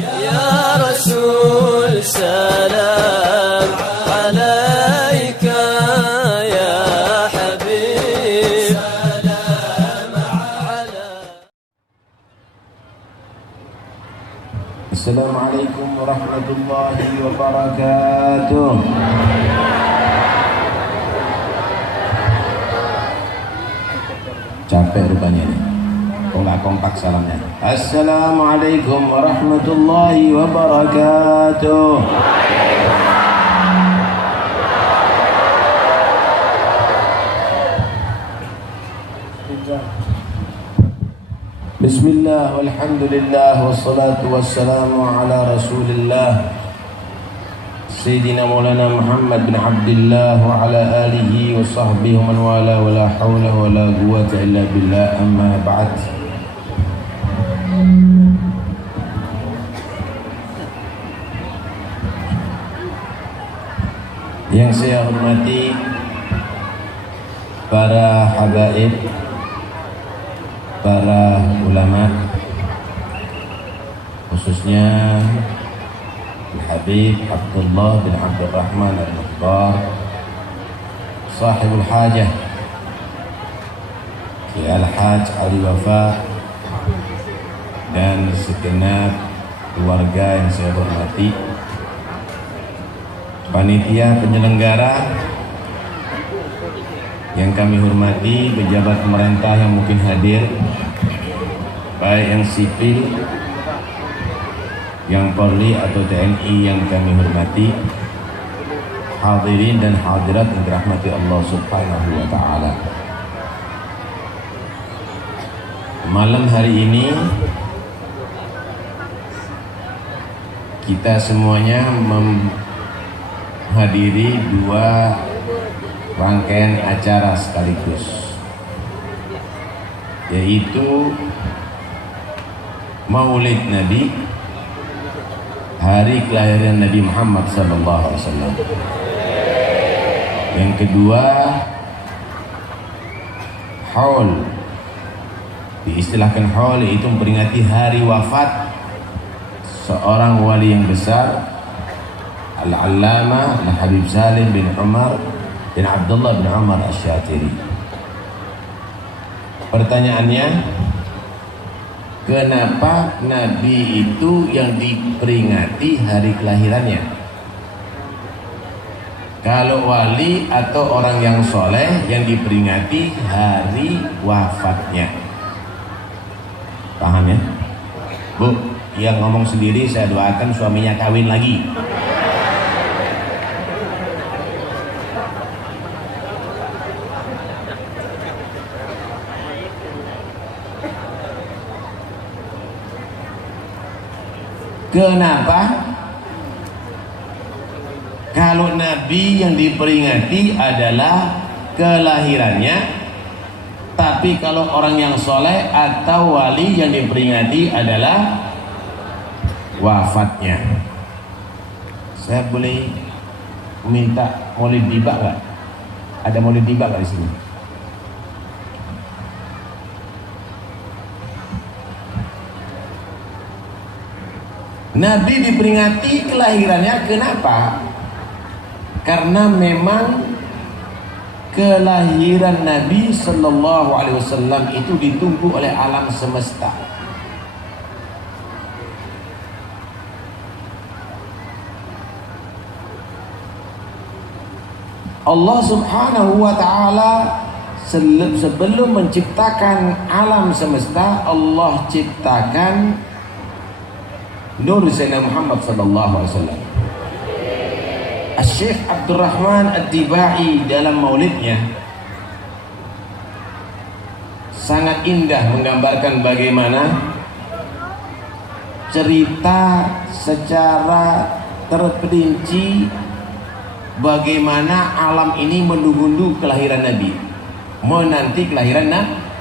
يا رسول سلام عليك يا حبيب سلام عليك. السلام عليكم ورحمة الله وبركاته. Capek rupanya nih, kok nggak kompak salamnya. Assalamualaikum warahmatullahi wabarakatuh. Bismillah walhamdulillah wassalatu wassalamu ala rasulillah Sayyidina Maulana Muhammad bin Abdullah wa ala alihi wa sahbihi wa man wala wa la hawla wa la quwwata illa billah, amma ba'd. Yang saya hormati para habaib, para ulama, khususnya Habib Abdullah bin Abdul Rahman Al-Mukhtar, sahibul hajah, Al-Haj Ali Wafa, dan segenap keluarga yang saya hormati, panitia penyelenggara yang kami hormati, pejabat pemerintah yang mungkin hadir, baik yang sipil, yang Polri atau TNI yang kami hormati, hadirin dan hadirat yang dirahmati Allah Subhanahu wa ta'ala. Malam hari ini kita semuanya menghadiri dua rangkaian acara sekaligus, yaitu Maulid Nabi, hari kelahiran Nabi Muhammad SAW. Yang kedua, Haul, diistilahkan Haul, yaitu memperingati hari wafat seorang wali yang besar, Al-Allamah Al-Habib Salim bin Umar bin Abdullah bin Umar Asy-Syatiri. Pertanyaannya, kenapa Nabi itu yang diperingati hari kelahirannya? Kalau wali atau orang yang soleh yang diperingati hari wafatnya. Paham ya? Bu, yang ngomong sendiri saya doakan suaminya kawin lagi. Kenapa? Kalau Nabi yang diperingati adalah kelahirannya, tapi kalau orang yang soleh atau wali yang diperingati adalah wafatnya. Saya boleh minta maulid tiba nggak? Ada maulid tiba nggak di sini? Nabi diperingati kelahirannya, kenapa? Karena memang kelahiran Nabi Sallallahu Alaihi Wasallam itu ditunggu oleh alam semesta. Allah Subhanahu Wa Taala sebelum menciptakan alam semesta, Allah ciptakan Nur Sayyidina Muhammad sallallahu alaihi wasallam. Syekh Abdurrahman Ad-Dibai dalam maulidnya sangat indah menggambarkan bagaimana cerita secara terperinci bagaimana alam ini menunggu kelahiran Nabi, menanti kelahiran Nabi.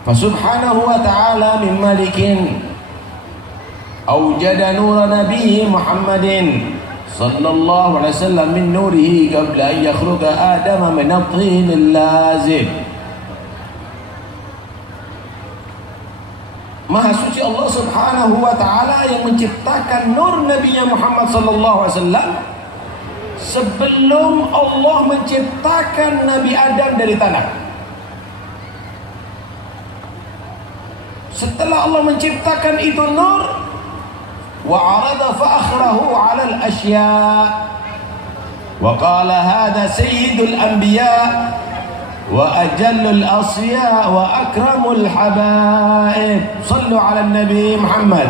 Fasubhanahu wa ta'ala min malikin awjada nura nabihi Muhammadin sallallahu alaihi wasallam min nurihi qabla an yakhluqa Adama min at-tin lazib. Maha suci Allah Subhanahu wa taala yang menciptakan nur Nabi Muhammad sallallahu alaihi wasallam sebelum Allah menciptakan Nabi Adam dari tanah. Setelah Allah menciptakan itu nur, wa arada fa akhrahu 'ala al-asya wa qala hadha sayyidul anbiya wa ajallul asya wa akramul habaib. Sallu 'ala nabi Muhammad.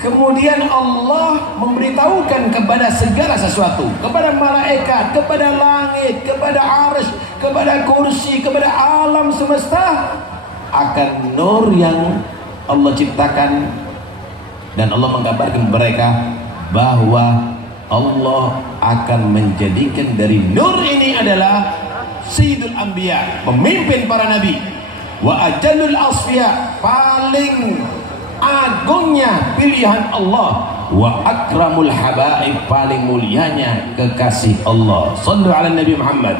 Kemudian Allah memberitahukan kepada segala sesuatu, kepada malaikat, kepada langit, kepada arsy, kepada kursi, kepada alam semesta, akan nur yang Allah ciptakan. Dan Allah menggambarkan mereka bahwa Allah akan menjadikan dari nur ini adalah Sayyidul Anbiya, pemimpin para nabi, wa ajallul asfiya, paling agungnya pilihan Allah, wa akramul habaib, paling mulianya kekasih Allah. Sallu ala Nabi Muhammad.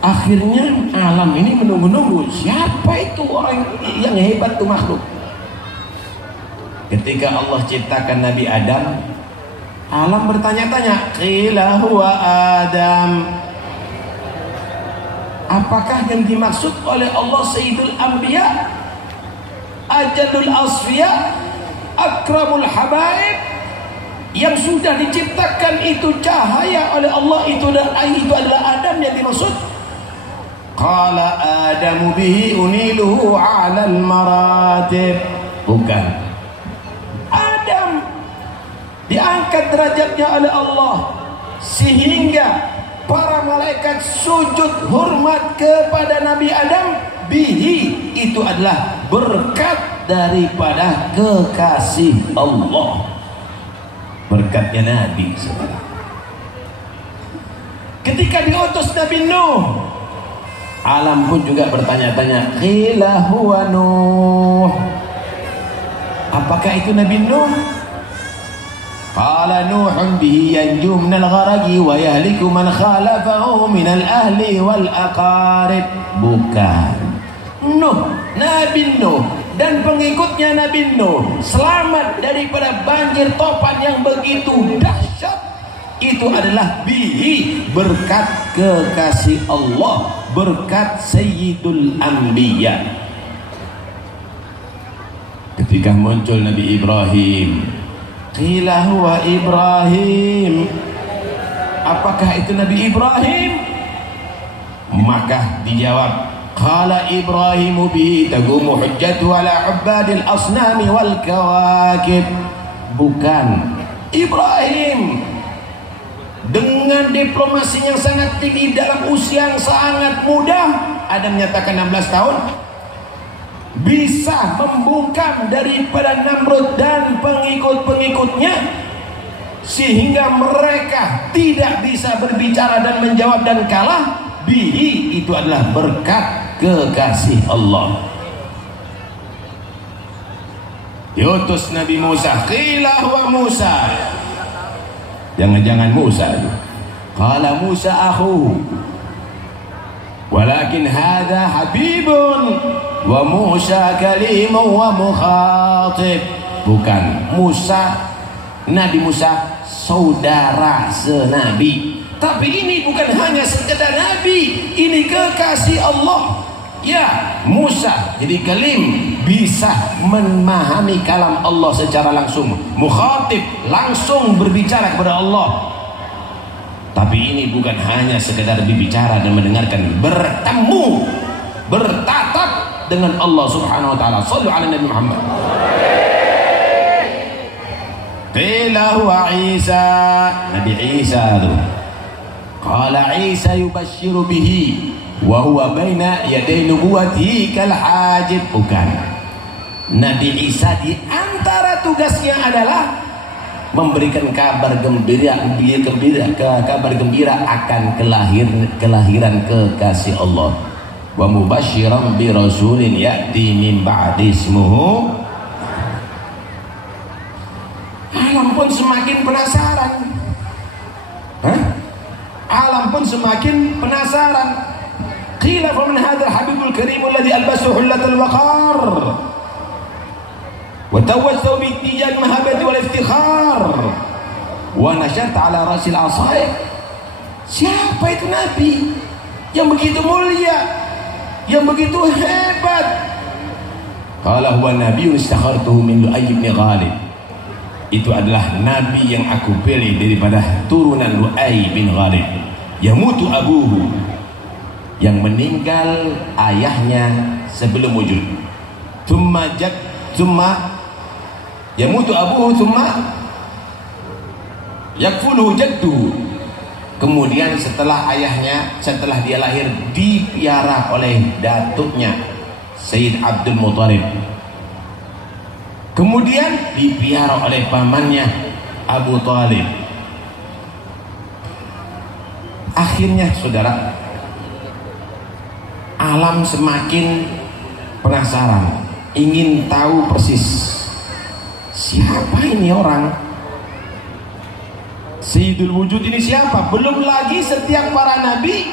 Akhirnya alam ini menunggu-nunggu siapa itu orang yang hebat itu makhluk. Ketika Allah ciptakan Nabi Adam, alam bertanya-tanya, qila huwa Adam. Apakah yang dimaksud oleh Allah Sayyidul Anbiya, Ajallul Asfiya, Akramul Habaib, yang sudah diciptakan itu cahaya oleh Allah, itu adalah Adam yang dimaksud? Qala Adamu bihi uniluhu 'alal maratib. Bukan. Adam diangkat derajatnya oleh Allah sehingga para malaikat sujud hormat kepada Nabi Adam. Bihi, itu adalah berkat daripada kekasih Allah, berkatnya Nabi. Ketika diutus Nabi Nuh, alam pun juga bertanya-tanya, qila huwa Nuh. Apakah itu Nabi Nuh? Qala Nuhun bihi yanju minal gharaqi wa yahliku man khalafahu minal ahli wal aqarib. Bukan. Nuh, Nabi Nuh dan pengikutnya Nabi Nuh selamat daripada banjir topan yang begitu dahsyat. Itu adalah bihi, berkat kekasih Allah, berkat Sayyidul Anbiya. Ketika muncul Nabi Ibrahim, qila huwa Ibrahim. Apakah itu Nabi Ibrahim? Maka dijawab, qala Ibrahimu bihi tagumu hujjatu ala ubadil asnami wal kawakib. Bukan. Ibrahim dengan diplomasi yang sangat tinggi dalam usia yang sangat muda, ada menyatakan 16 tahun, bisa membungkam daripada Namrud dan pengikut-pengikutnya, sehingga mereka tidak bisa berbicara dan menjawab dan kalah. Bihi, itu adalah berkat kekasih Allah. Diutus Nabi Musa, qila huwa Musa. Jangan-jangan Musa. Qala Musa akhuhu, walakin hadha habibun wa Musa kalimun wa mukhatib. Bukan. Musa, Nabi Musa saudara senabi, tapi ini bukan hanya sekedar nabi, ini kekasih Allah. Ya, Musa jadi kalim, bisa memahami kalam Allah secara langsung, mukhatib, langsung berbicara kepada Allah. Tapi ini bukan hanya sekedar berbicara dan mendengarkan, bertemu, bertatap dengan Allah Subhanahu wa taala. Shallu ala Nabi Muhammad. Qila huwa Isa, Nabi Isa itu. Qala Isa yubashshiru bihi wa huwa baina yaday nubuwwatihi kal hajib. Bukan. Nabi Isa di antara tugasnya adalah memberikan kabar gembira akan kelahiran kekasih Allah. Wa mubasysyiran bi rasulin ya'ti min ba'di ismuhu. Alam pun semakin penasaran. Alam pun semakin penasaran. qila faman hadzal habibul karim alladhi albasu hullatal waqar wa tawassaw bi ittijal mahabbati wal iftikhar wa nashat ala rasil asai. Siapa itu nabi yang begitu mulia, yang begitu hebat? Qala huwa nabiyyun istakhartuhu min Lu'ay bin Ghalib. Itu adalah nabi yang aku pilih daripada turunan Lu'ay bin Ghalib. Yamutu abuhu, yang meninggal ayahnya sebelum wujud. Thumma yamutu abuhu thumma yakfuluhu jadduhu. Kemudian setelah ayahnya, setelah dia lahir, dipiara oleh datuknya Sayyid Abdul Muttalib. Kemudian dipiara oleh pamannya Abu Talib. Akhirnya saudara, alam semakin penasaran, ingin tahu persis siapa ini orang. Sayyidul Wujud ini siapa? Belum lagi setiap para nabi,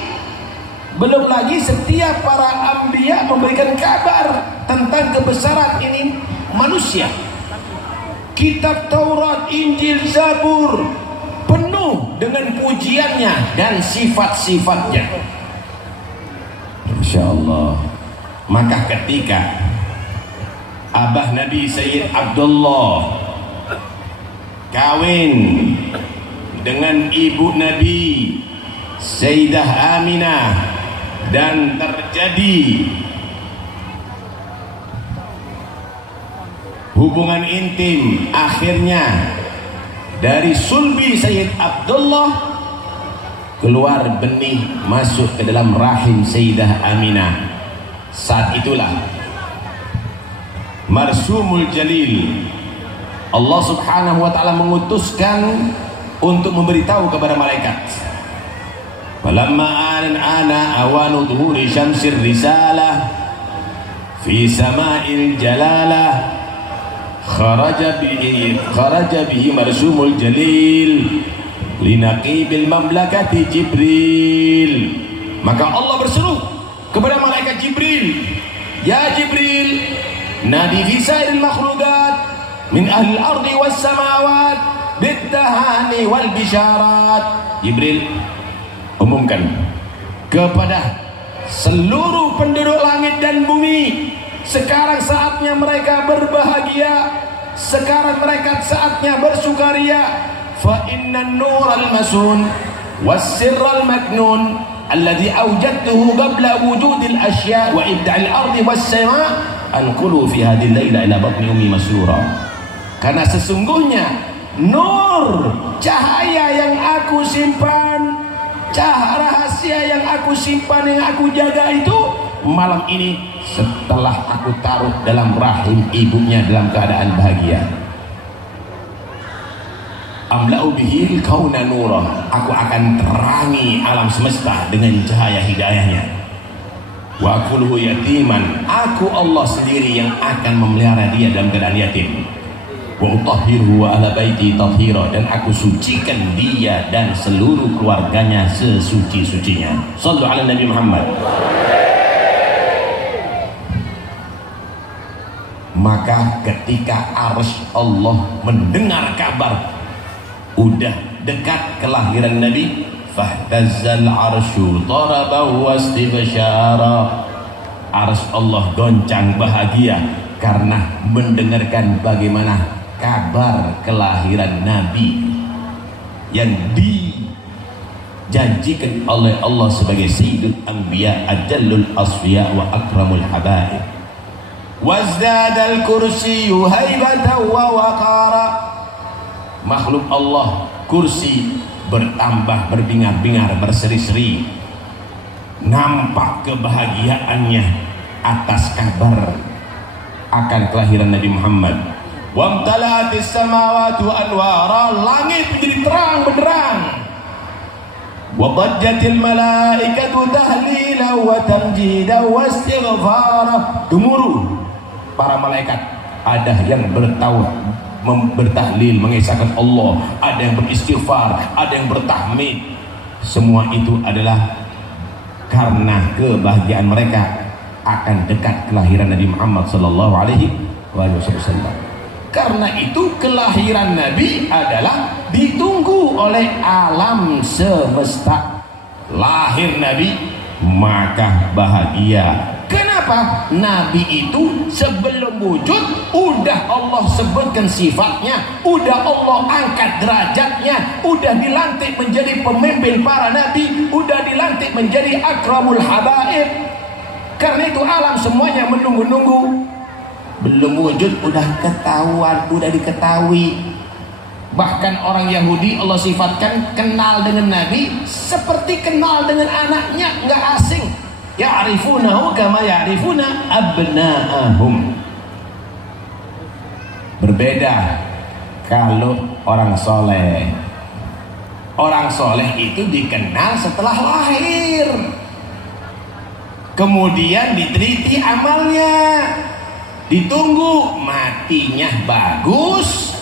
belum lagi setiap para anbiya memberikan kabar tentang kebesaran ini manusia. Kitab Taurat, Injil, Zabur penuh dengan pujiannya dan sifat-sifatnya. Masya Allah. Maka ketika abah Nabi Sayyid Abdullah kawin dengan ibu Nabi Sayyidah Aminah dan terjadi hubungan intim, akhirnya dari sulbi Sayyid Abdullah keluar benih masuk ke dalam rahim Sayyidah Aminah. Saat itulah Marsumul Jalil, Allah subhanahu wa ta'ala mengutuskan untuk memberitahu kepada malaikat. Falamma ana awanu dhuhuri syamsir risalah fi sama'il jalalah kharaja bihi marsumul jalil linaqibil mamlakati Jibril. Maka Allah berseru kepada malaikat Jibril, ya Jibril, nadi fi sa'iril makhluqat min ahli al-ardi was samawat bidahani wal bisyarat. Jibril, umumkan kepada seluruh penduduk langit dan bumi, sekarang saatnya mereka berbahagia, sekarang mereka saatnya bersukaria. Fa inna nural masun was sirral maknun alladhi awjadtuhu qabla wujudil asya wa ibda'il ardi was sama anqulu fi hadhihi al-laila ila batni ummi masrura. Karena sesungguhnya nur, cahaya yang aku simpan, cahaya rahasia yang aku simpan, yang aku jaga itu malam ini setelah aku taruh dalam rahim ibunya dalam keadaan bahagia. Amla'u bihil kauna nurah, aku akan terangi alam semesta dengan cahaya hidayahnya. Wa aquluhu yatiman, aku Allah sendiri yang akan memelihara dia dalam keadaan yatim. Wa utahhiruhu wa ala baiti tathira, dan aku sucikan dia dan seluruh keluarganya sesuci-sucinya. Shallu ala Nabi Muhammad. Maka ketika arsy Allah mendengar kabar udah dekat kelahiran Nabi, fahtazzal arsyu tarabahu wastibsyara, arsy Allah goncang bahagia karena mendengarkan bagaimana kabar kelahiran Nabi yang dijanjikan oleh Allah sebagai Sayyidul Anbiya, Ajallul Asfiya wa Akramul Habaib. Wazdadal kursiyyu haibatan wa waqara, makhluk Allah kursi bertambah berbingar-bingar, berseri-seri, nampak kebahagiaannya atas kabar akan kelahiran Nabi Muhammad. Wamtala'atis samawati anwara, langit menjadi terang benderang. Wa dajjatil malaikatu tahlila wa tamjida wa istighfara, gemuruh para malaikat, ada yang bertahlil mengesahkan Allah, ada yang beristighfar, ada yang bertahmid. Semua itu adalah karena kebahagiaan mereka akan dekat kelahiran Nabi Muhammad sallallahu alaihi wasallam. Karena itu kelahiran Nabi adalah ditunggu oleh alam semesta. Lahir Nabi maka bahagia. Kenapa? Nabi itu sebelum wujud udah Allah sebutkan sifatnya, udah Allah angkat derajatnya, udah dilantik menjadi pemimpin para nabi, udah dilantik menjadi akramul habaib. Karena itu alam semuanya menunggu-nunggu. Belum wujud udah ketahuan, udah diketahui. Bahkan orang Yahudi Allah sifatkan kenal dengan Nabi seperti kenal dengan anaknya, nggak asing. Ya'rifunahu kama ya'rifuna abna'ahum. Berbeda kalau orang soleh. Orang soleh itu dikenal setelah lahir, kemudian diteliti amalnya, ditunggu matinya bagus.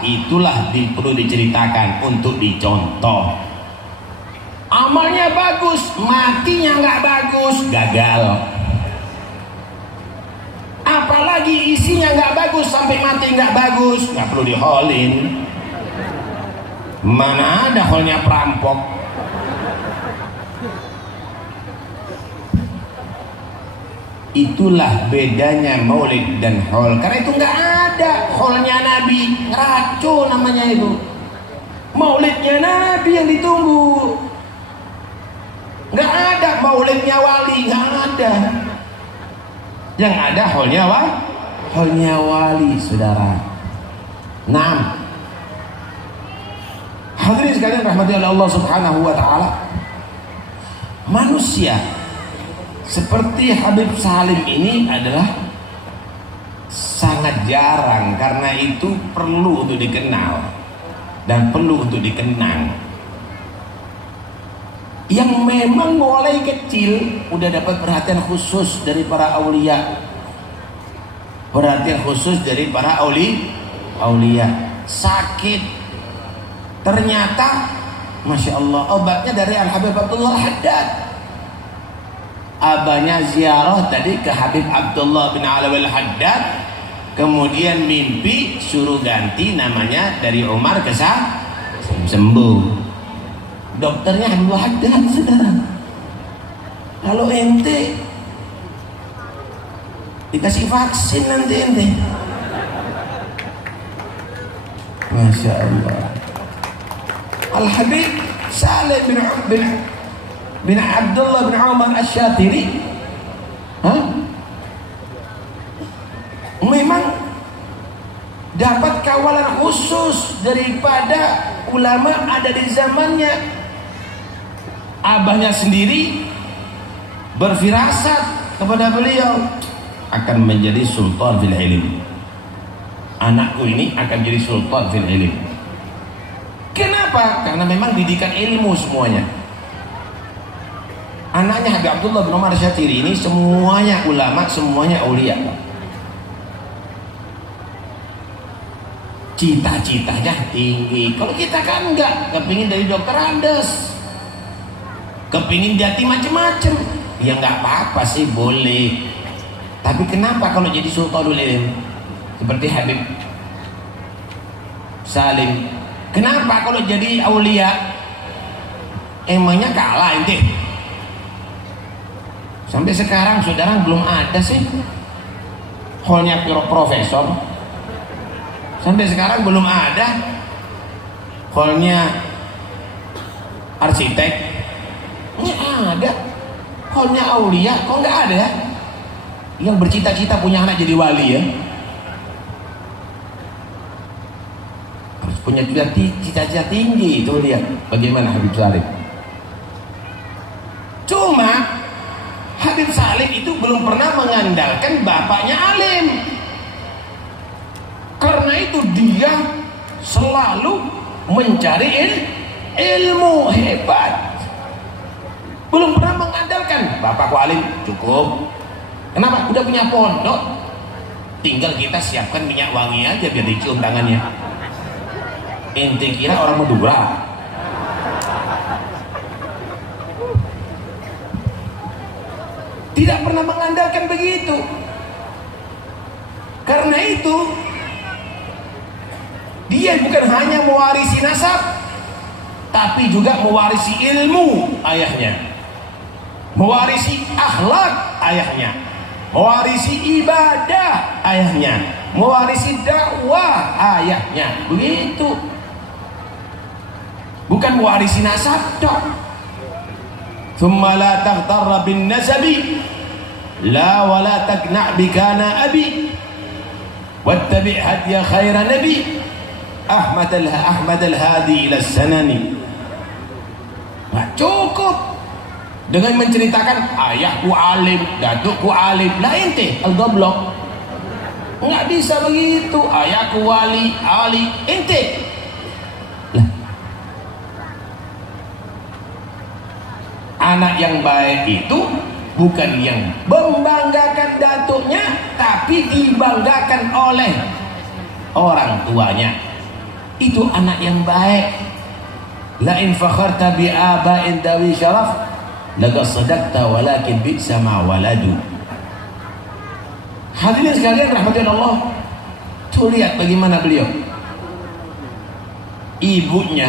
Itulah perlu diceritakan untuk dicontoh. Amalnya bagus, matinya nggak bagus, gagal. Apalagi isinya nggak bagus sampai mati nggak bagus, nggak perlu diholin. Mana ada holnya perampok. Itulah bedanya maulid dan hol. Karena itu nggak ada holnya Nabi, racun namanya itu. Maulidnya Nabi yang ditunggu. Nggak ada maulidnya wali, nggak ada. Yang ada holnya wali, saudara. Naam. Hadirin sekalian rahmati Allah Subhanahu wa taala. Manusia seperti Habib Salim ini adalah sangat jarang, karena itu perlu untuk dikenal dan perlu untuk dikenang. Yang memang mulai kecil udah dapat perhatian khusus dari para aulia, perhatian khusus dari para aulia. Sakit, ternyata Masya Allah obatnya dari Al Habib Abdullah Haddad. Abahnya ziarah tadi ke Habib Abdullah bin Alawil Haddad, kemudian mimpi suruh ganti namanya dari Umar ke sembuh. Dokternya Abdullah Haddad, saudara. Kalau ente dikasih vaksin nanti ente, Masya Allah. Al Habib Salim bin Abdullah bin Umar Asy-Syatiri, memang dapat kawalan khusus daripada ulama ada di zamannya. Abahnya sendiri berfirasat kepada beliau akan menjadi sultan fil ilm. Anakku ini akan jadi sultan fil ilm. Kenapa? Karena memang didikan ilmu semuanya. Anaknya Habib Abdullah bin Umar Syatiri ini semuanya ulama, semuanya aulia. Cita-citanya tinggi. Kalau kita kan enggak, kepingin dari dokter Andes, kepingin jadi macem-macem. Ya nggak apa-apa sih, boleh. Tapi kenapa kalau jadi sultanul ilm seperti Habib Salim? Kenapa kalau jadi aulia? Emangnya kalah ente? Sampai sekarang saudara belum ada sih holnya profesor. Sampai sekarang belum ada holnya arsitek. Ini ada holnya aulia, kok nggak ada ya? Yang bercita-cita punya anak jadi wali ya, harus punya cita-cita tinggi. Itu lihat bagaimana Habib Salim. Cuma Habib Salim itu belum pernah mengandalkan bapaknya alim. Karena itu dia selalu mencari ilmu hebat. Belum pernah mengandalkan bapakku alim, cukup. Kenapa? Udah punya pondok, tinggal kita siapkan minyak wangi aja biar dicium tangannya. Ente kira orang Madura? Tidak pernah mengandalkan begitu. Karena itu dia bukan hanya mewarisi nasab, tapi juga mewarisi ilmu ayahnya, mewarisi akhlak ayahnya, mewarisi ibadah ayahnya, mewarisi dakwah ayahnya. Begitu. Bukan mewarisi nasab dok. Thumma la taghtarra bin nasabi la wa la taqna' bi kana abi wattabi' hadiya khaira nabi Ahmad al-Hadi ila sanani. Nggak cukup dengan menceritakan ayahku alim, datukku alim. Lah ente al-goblok. Nggak bisa begitu. Ayahku wali, ali, ente. Lah. Anak yang baik itu bukan yang membanggakan datuknya, tapi dibanggakan oleh orang tuanya. Itu anak yang baik. La in fakharta bi aba'in dawi syaraf laqad sadaqta walakin bi'sa ma waladu. Hadirin sekalian rahmati Allah, tuh lihat bagaimana beliau, ibunya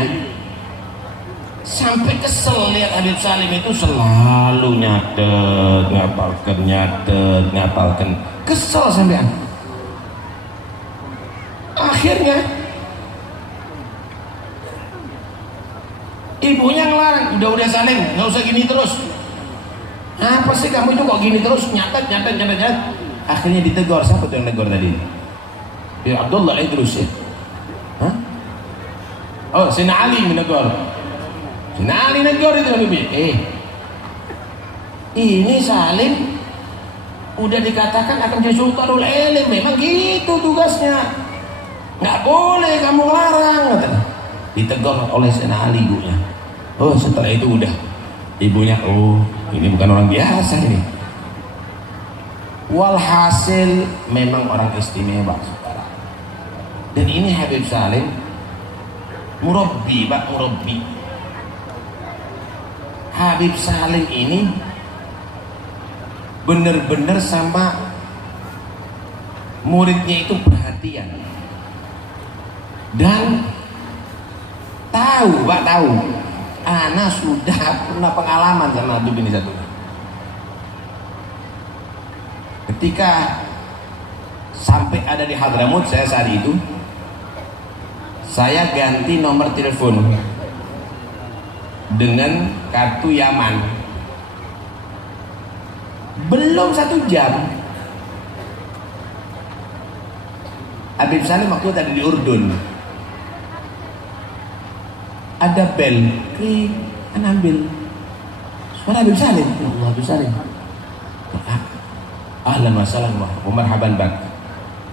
sampai kesel lihat Habib Salim itu selalu ngapalkan, kesel sampean. Akhirnya ibunya ngelarang, udah Salim, nggak usah gini terus. Apa sih kamu itu kok gini terus, nyatet. Akhirnya ditegur. Siapa tuh yang negur tadi? Ya Abdullah Idrus ya. Hah? Oh, Sina Ali menegur. Sina Ali negur itu Habib. Ini Salim udah dikatakan akan jadi sultanul ilm, memang gitu tugasnya. Nggak boleh kamu larang, katanya. Ditegur oleh Sina Ali ibunya. Oh, setelah itu udah ibunya, oh ini bukan orang biasa ini. Walhasil memang orang istimewa saudara. Dan ini Habib Salim murabbi, Pak, murabbi. Habib Salim ini benar-benar sama muridnya itu perhatian dan tahu, Pak, tahu. Ana sudah pernah pengalaman sama Habib ini satu. Ketika sampai ada di Hadramut, saya saat itu saya ganti nomor telepon dengan kartu Yaman. Belum 1 jam Habib Salim waktu tadi di Urdun, ada bel, klik, ambil suara Habib Salim. Ya Allah, Habib Salim. Ahlan wa sahlan wa marhaban bak.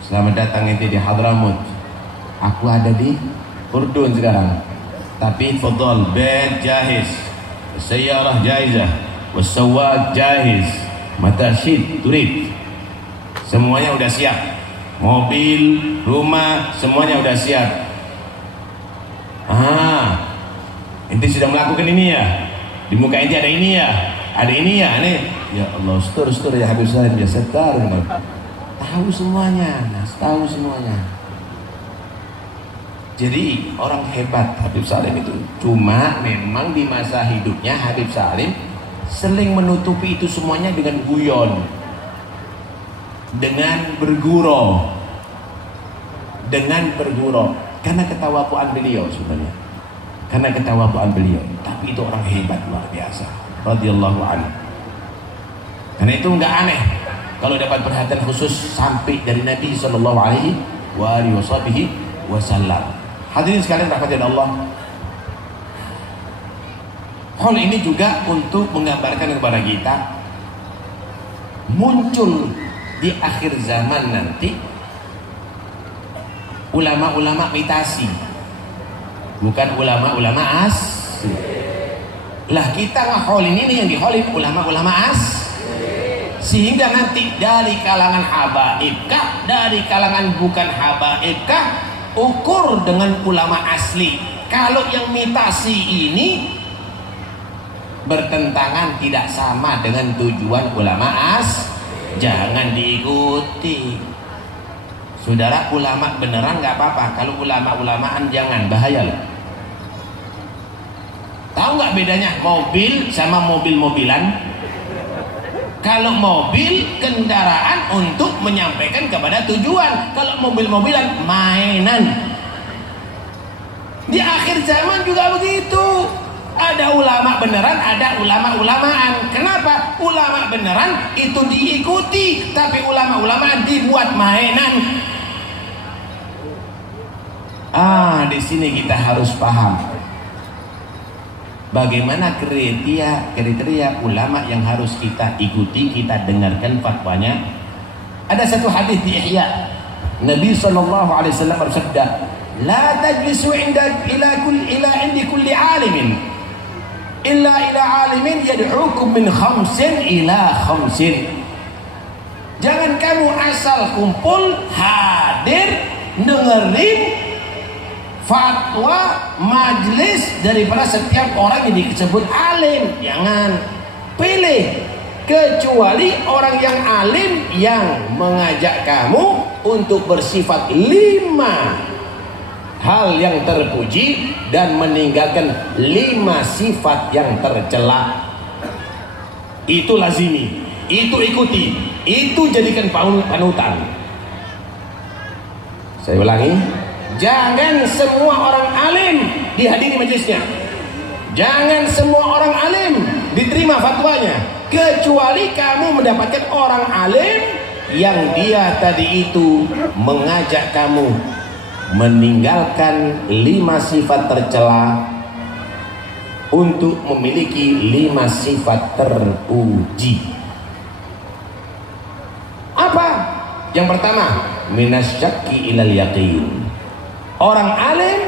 Selamat datang ente di Hadramut. Aku ada di Urdun sekarang. Tapi fadhal, bed jahiz, sayyarah jaizah, wasawad jahiz, matashid turid. Semuanya udah siap. Mobil, rumah, semuanya udah siap. Ente sudah melakukan ini ya? Di muka ente ada ini ya? Ada ini ya? Nih. Ya Allah, setur ya Habib Salim, ya setar. Tahu semuanya, tahu semuanya. Jadi orang hebat Habib Salim itu. Cuma memang di masa hidupnya Habib Salim sering menutupi itu semuanya dengan guyon, dengan bergurau, karena ketawakuan beliau sebenarnya. Karena ketawaduan beliau, tapi itu orang hebat luar biasa, radhiyallahu anhu. Karena itu nggak aneh kalau dapat perhatian khusus sampai dari Nabi Shallallahu Alaihi Wasallam. Hadirin sekalian rahmati Allah. Hal ini juga untuk menggambarkan kepada kita muncul di akhir zaman nanti ulama-ulama mitasi. Bukan ulama-ulama asli. Lah kita ngeholin ini yang diholin ulama-ulama asli. Sehingga nanti dari kalangan habaibkah, dari kalangan bukan habaibkah, ukur dengan ulama asli. Kalau yang mitasi ini bertentangan, tidak sama dengan tujuan ulama jangan diikuti. Saudara, ulama beneran nggak apa-apa, kalau ulama-ulamaan jangan, bahaya loh. Tahu nggak bedanya mobil sama mobil-mobilan? Kalau mobil kendaraan untuk menyampaikan kepada tujuan, kalau mobil-mobilan mainan. Di akhir zaman juga begitu. Ada ulama beneran, ada ulama-ulamaan. Kenapa? Ulama beneran itu diikuti, tapi ulama-ulamaan dibuat mainan. Di sini kita harus paham bagaimana kriteria ulama yang harus kita ikuti, kita dengarkan fatwanya. Ada satu hadis di Ihya, Nabi SAW bersabda, "La tajlisu ila indi kulli alimin illa ila alimin yad'ukum min khamsin ila khamsin." Jangan kamu asal kumpul, hadir, dengerin fatwa majlis daripada setiap orang yang disebut alim. Jangan pilih, kecuali orang yang alim yang mengajak kamu untuk bersifat 5 hal yang terpuji dan meninggalkan 5 sifat yang tercela. Itu lazimi, itu ikuti, itu jadikan panutan. Saya ulangi, jangan semua orang alim dihadiri majelisnya, jangan semua orang alim diterima fatwanya, kecuali kamu mendapatkan orang alim yang dia tadi itu mengajak kamu meninggalkan 5 sifat tercela untuk memiliki 5 sifat terpuji. Apa? Yang pertama, minasyakki ilal yaqin. Orang alim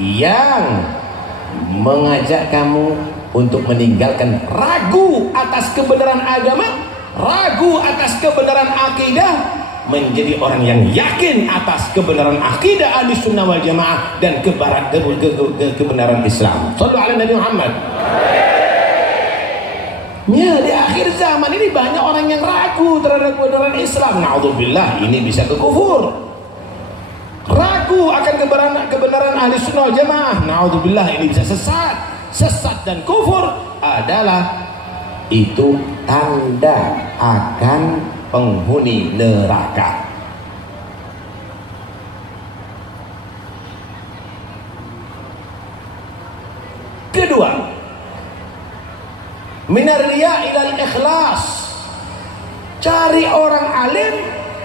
yang mengajak kamu untuk meninggalkan ragu atas kebenaran agama, ragu atas kebenaran akidah, menjadi orang yang yakin atas kebenaran akidah Ahlussunnah wal Jamaah dan kebenaran Islam. Shallu ala Nabi Muhammad. Ya, di akhir zaman ini banyak orang yang ragu terhadap kebenaran Islam. Na'udzubillah, ini bisa ke kufur. Ragu akan kebenaran Ahlussunnah wal Jamaah. Na'udzubillah, ini bisa sesat. Sesat dan kufur adalah itu tanda akan penghuni neraka. Kedua, minar riya ilal ikhlas. Cari orang alim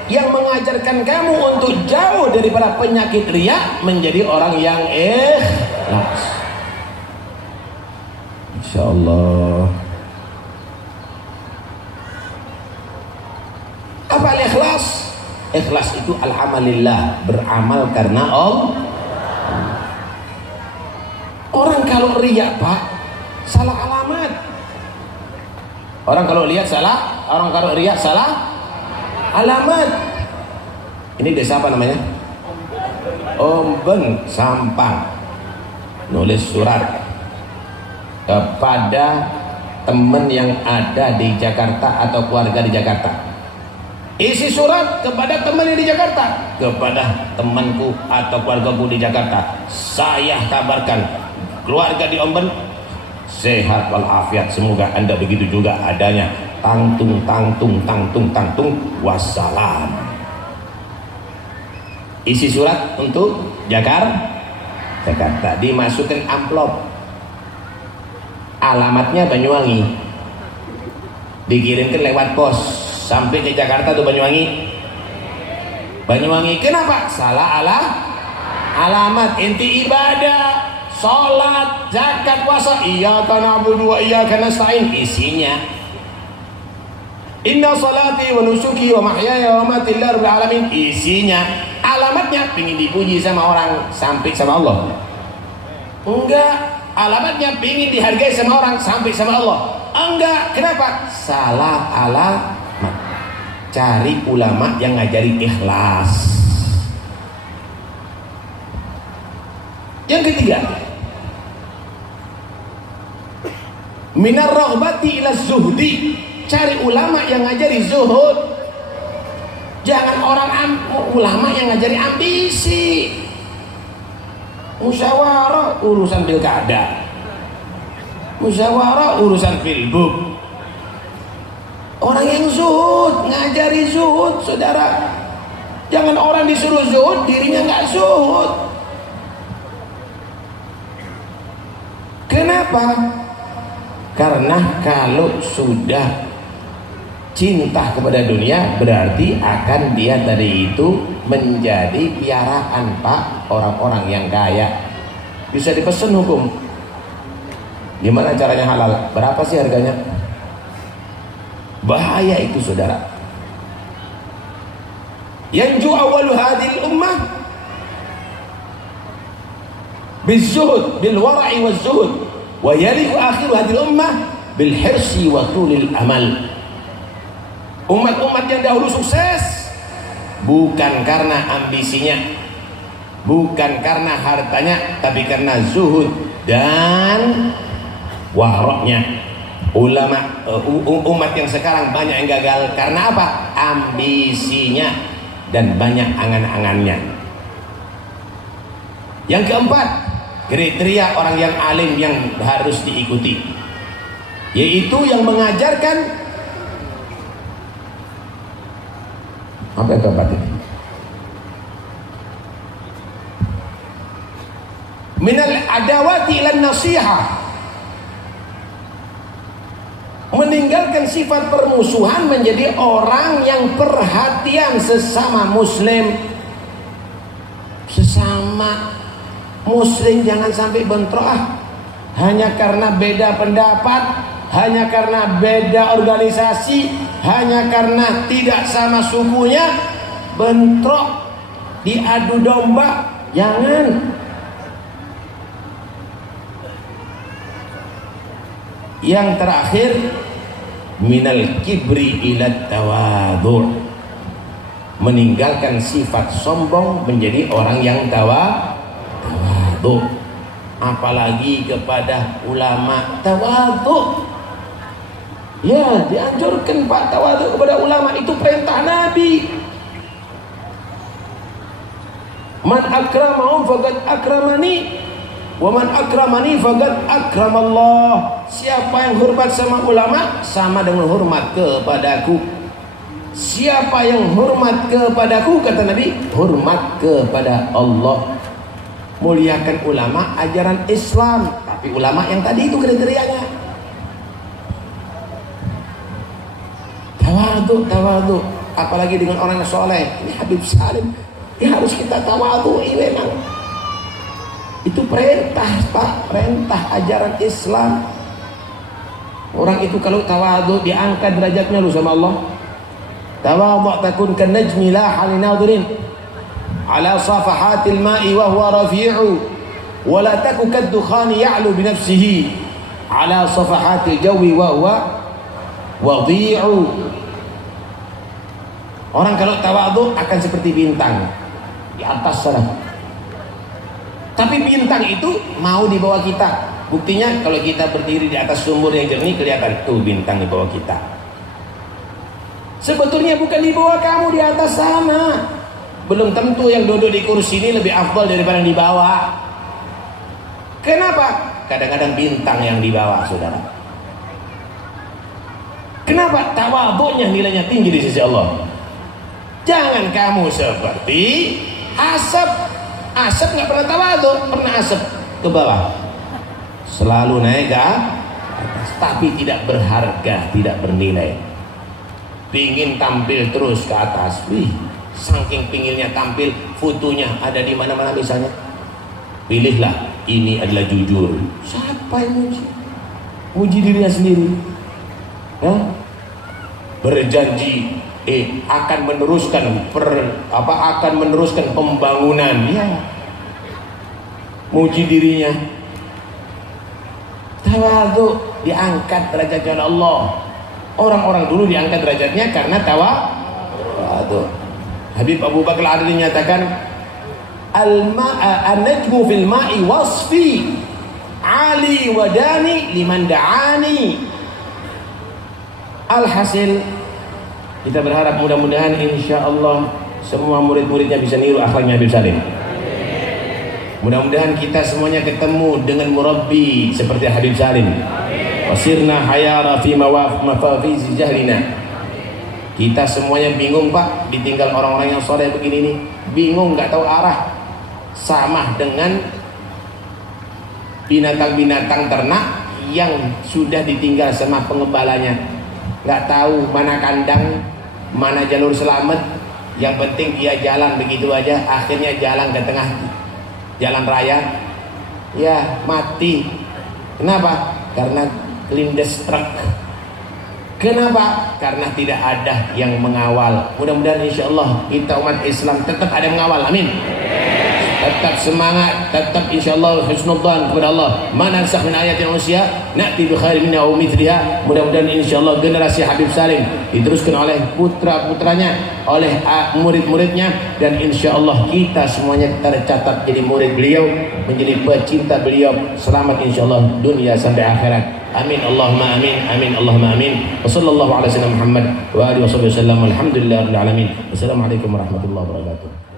yang mengajarkan kamu untuk jauh daripada penyakit riya, menjadi orang yang ikhlas. Insyaallah. Apa ikhlas? Ikhlas itu al-amalillah, beramal karena Allah. Orang kalau riya, Pak, salah alamat. Orang kalau lihat salah, orang kalau riya salah alamat. Ini desa apa namanya? Omben Sampang. Nulis surat kepada teman yang ada di Jakarta atau keluarga di Jakarta. Isi surat kepada teman yang di Jakarta, kepada temanku atau keluargaku di Jakarta, saya kabarkan keluarga di Omben sehat walafiat, semoga Anda begitu juga adanya. Tangtung tangtung tangtung tangtung, wassalam. Isi surat untuk Jakarta, dimasukkan amplop, alamatnya Banyuwangi, dikirimkan lewat pos sampai ke Jakarta tuh Banyuwangi. Kenapa? Salah alamat. Inti ibadah, sholat, zakat, puasa, iyyaka na'budu wa iyyaka nasta'in, isinya inna salati wa nusuki wa mahyaya wa mamati lillahi rabbil alamin, isinya. Alamatnya pingin dipuji sama orang, sampai sama Allah. Enggak, alamatnya pingin dihargai sama orang, sampai sama Allah. Enggak, kenapa? Salah alamat. Cari ulama yang ngajari ikhlas. Yang ketiga, Minar raghbati ila zuhdi, cari ulama yang ngajari zuhud. Jangan ulama yang ngajari ambisi. Musyawarah urusan pilkada, musyawarah urusan pilbub. Orang yang zuhud ngajari zuhud, saudara. Jangan orang disuruh zuhud, dirinya nggak zuhud. Kenapa? Karena kalau sudah cinta kepada dunia, berarti akan dia tadi itu menjadi piaraan, Pak. Orang-orang yang kaya bisa dipesan hukum. Gimana caranya halal? Berapa sih harganya? Bahaya itu, saudara. Yanju awalu hadil ummah bizuhud bil wara'i waz zuhud, wa yalihu akhiru hadil ummah bil hirsi wa tulil amal. Umat-umat yang dahulu sukses bukan karena ambisinya, bukan karena hartanya, tapi karena zuhud dan waroknya. Umat yang sekarang banyak yang gagal karena apa? Ambisinya dan banyak angan-angannya. Yang keempat, kriteria orang yang alim yang harus diikuti, yaitu yang mengajarkan apa yang keempat ini? Minal adawati ilan nasihah, meninggalkan sifat permusuhan menjadi orang yang perhatian sesama muslim. Sesama muslim jangan sampai bentrok hanya karena beda pendapat, hanya karena beda organisasi, hanya karena tidak sama sukunya, bentrok, diadu domba. Jangan. Yang terakhir, minal kibri ila tawadhu, meninggalkan sifat sombong menjadi orang yang tawadhu. Apalagi kepada ulama, tawadhu. Ya, dianjurkan Pak, tawadhu kepada ulama, itu perintah Nabi. Man akramahum faqad akramani, wa man akramani faqad akramallah. Siapa yang hormat sama ulama sama dengan hormat kepadaku. Siapa yang hormat kepadaku, kata Nabi, hormat kepada Allah. Muliakan ulama ajaran Islam, tapi ulama yang tadi itu kriterianya. Tawadhu, apalagi dengan orang yang soleh. Ini Habib Salim, ini harus kita tawadhu'i memang. Itu perintah, Pak, perintah ajaran Islam. Orang itu kalau tawadhu diangkat derajatnya lu sama Allah. Tawadhu takun kan najmi la hal nadirin ala safahatil ma'i wa huwa rafi'u wa la taku kad dukhani ya'lu bi nafsihi ala safahatil jawi wa huwa wadhi'u. Orang kalau tawadhu akan seperti bintang di atas sana. Tapi bintang itu mau di bawah kita. Buktinya kalau kita berdiri di atas sumur yang jernih, kelihatan tuh bintang di bawah kita. Sebetulnya bukan di bawah kamu, di atas sana. Belum tentu yang duduk di kursi ini lebih afdal daripada yang di bawah. Kenapa? Kadang-kadang bintang yang di bawah, saudara. Kenapa? Tawadhu'nya nilainya tinggi di sisi Allah. Jangan kamu seperti asap. Asap nggak pernah tawadhu, pernah asap ke bawah, selalu naik ke atas, tapi tidak berharga, tidak bernilai. Pingin tampil terus ke atas, wih, saking pinginnya tampil, fotonya ada di mana-mana misalnya. Pilihlah, ini adalah jujur. Siapa yang muji? Muji dirinya sendiri. Ya? Berjanji akan meneruskan akan meneruskan pembangunan, ya. Muji dirinya. Tawadhu diangkat derajatnya oleh Allah. Orang-orang dulu diangkat derajatnya karena tawadhu. Habib Abu Bakar Al-Adli menyatakan, an-najmu fil ma'i wasfi ali wadani liman da'ani. Alhasil kita berharap mudah-mudahan insya Allah semua murid-muridnya bisa niru akhlaknya Habib Salim. Mudah-mudahan kita semuanya ketemu dengan murabbi seperti Habib Salim. Wasirna hayara fi mafafiz jahlina. Kita semuanya bingung Pak, ditinggal orang-orang yang soleh begini nih, bingung nggak tahu arah, sama dengan binatang-binatang ternak yang sudah ditinggal sama pengembalanya, nggak tahu mana kandang, mana jalur selamat. Yang penting dia jalan begitu aja, akhirnya jalan ke tengah jalan raya, ya mati. Kenapa? Karena kelindes truk. Kenapa? Karena tidak ada yang mengawal. Mudah-mudahan insya Allah kita umat Islam tetap ada yang mengawal. Amin. Tetap semangat, tetap insya Allah husnudzan kepada Allah. Mana nansakh min ayatin usia na'ti bi khairin minha aw mithliha. Mudah-mudahan insya Allah generasi Habib Salim diteruskan oleh putra-putranya, oleh murid-muridnya, dan insya Allah kita semuanya tercatat jadi murid beliau, menjadi pecinta beliau. Selamat insya Allah dunia sampai akhirat. Amin Allahumma amin, amin Allahumma amin. Wa sallallahu ala sayyidina Muhammad wa alihi wasallam. Alhamdulillahirabbil alamin. Wassalamualaikum warahmatullahi wabarakatuh.